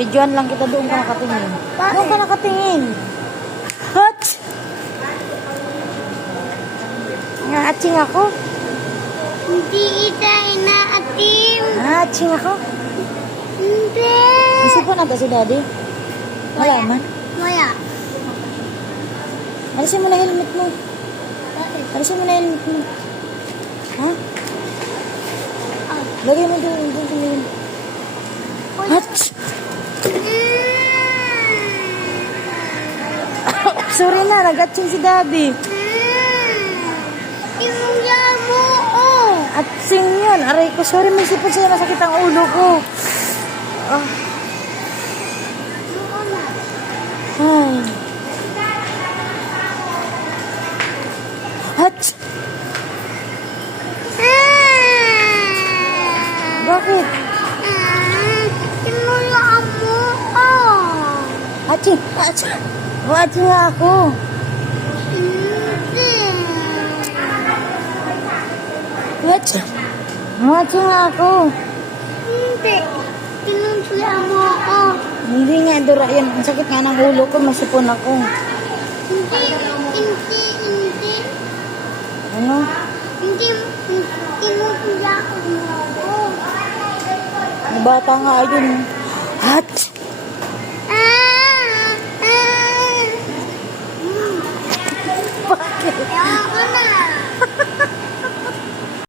Videoan lang kita, doon ka nakatingin. Doon ka nakatingin. Hot! Nga-atching ako. Hindi ita inaatim. Atching ako. Hindi. Isip po na ba si daddy? Malaman. Maya. Alisin mo na helmet mo. Bakit? Alisin mo na helmet mo. Ha? Lagay mo doon. Doon sa helmet. Hot! Sorry na, nag-atching si daddy. Inuya mo, oh. Atching yun. Aray ko, sorry, may sipon sa'yo. Masakit ang ulo ko. Ah. Ay. Hot! Bakit? Inuya mo, oh. Atching! Atching! Atching nga ako. Hindi. Atching! Atching nga ako. Hindi. Inuya mo, oh. Hindi nga, Dora. Yan, ang sakit nga ng ulo ko. Masipon ako. Hindi. Hindi. Ano? Hindi. Inuya mo, oh. Bata nga yun. Hot! Bakit? Ayaw ko na.